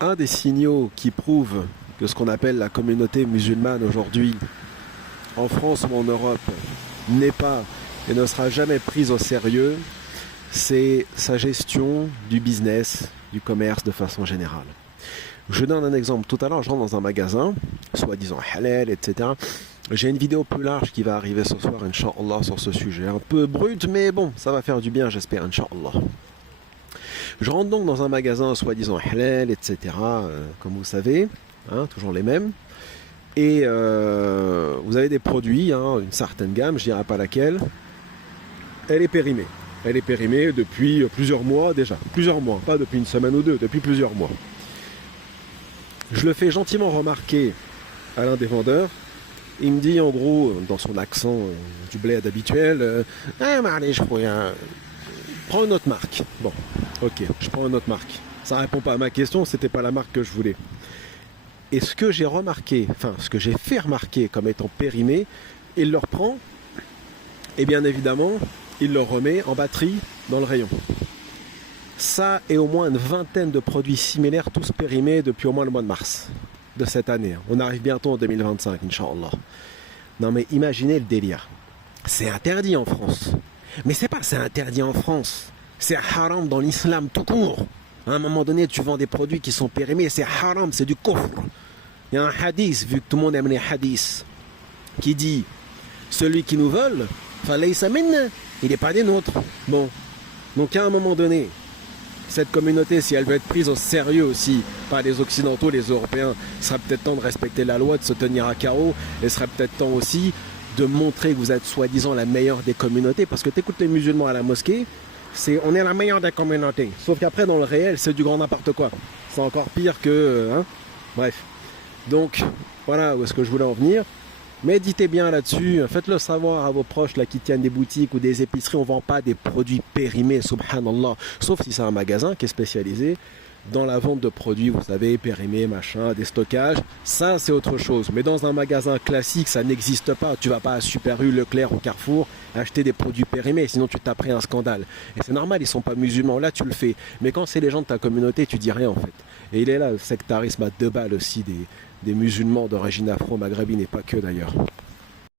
Un des signaux qui prouvent que ce qu'on appelle la communauté musulmane aujourd'hui, en France ou en Europe, n'est pas et ne sera jamais prise au sérieux, c'est sa gestion du business, du commerce de façon générale. Je donne un exemple. Tout à l'heure, je rentre dans un magasin, soi-disant halal, etc. J'ai une vidéo plus large qui va arriver ce soir, Inch'Allah, sur ce sujet. Un peu brut, mais bon, ça va faire du bien, j'espère, Inch'Allah. Je rentre donc dans un magasin soi-disant halal, etc. Comme vous savez, hein, toujours les mêmes. Et vous avez des produits, hein, une certaine gamme, je ne dirais pas laquelle. Elle est périmée. Elle est périmée depuis plusieurs mois déjà. Plusieurs mois, pas depuis une semaine ou deux, depuis plusieurs mois. Je le fais gentiment remarquer à l'un des vendeurs. Il me dit en gros, dans son accent du bled habituel, ah, allez, prends une autre marque. Bon, ok, je prends une autre marque. Ça ne répond pas à ma question, c'était pas la marque que je voulais. Et ce que j'ai remarqué, enfin ce que j'ai fait remarquer comme étant périmé, il le reprend et bien évidemment, il le remet en batterie dans le rayon. Ça et au moins une vingtaine de produits similaires, tous périmés depuis au moins le mois de mars de cette année. On arrive bientôt en 2025, Inch'Allah. Non mais imaginez le délire. C'est interdit en France. Mais c'est pas c'est interdit en France. C'est haram dans l'islam tout court. À un moment donné, tu vends des produits qui sont périmés, c'est haram, c'est du kufr. Il y a un hadith, vu que tout le monde aime les hadiths, qui dit « Celui qui nous vole, falaysa minna » il n'est pas des nôtres. Bon, donc à un moment donné, cette communauté, si elle veut être prise au sérieux aussi par les Occidentaux, les Européens, il sera peut-être temps de respecter la loi, de se tenir à carreau, et il sera peut-être temps aussi de montrer que vous êtes soi-disant la meilleure des communautés, parce que tu écoutes les musulmans à la mosquée, on est la meilleure des communautés. Sauf qu'après, dans le réel, c'est du grand n'importe quoi. C'est encore pire que... Bref. Donc, voilà où est-ce que je voulais en venir. Méditez bien là-dessus, faites-le savoir à vos proches là, qui tiennent des boutiques ou des épiceries. On ne vend pas des produits périmés, subhanallah. Sauf si c'est un magasin qui est spécialisé dans la vente de produits, vous savez, périmés, machin, des stockages. Ça, c'est autre chose. Mais dans un magasin classique, ça n'existe pas. Tu ne vas pas à Super U, Leclerc ou Carrefour acheter des produits périmés, sinon tu taperais un scandale. Et c'est normal, ils ne sont pas musulmans. Là, tu le fais. Mais quand c'est les gens de ta communauté, tu dis rien en fait. Et il est là le sectarisme à deux balles aussi des musulmans d'origine afro-maghrébine et pas que d'ailleurs.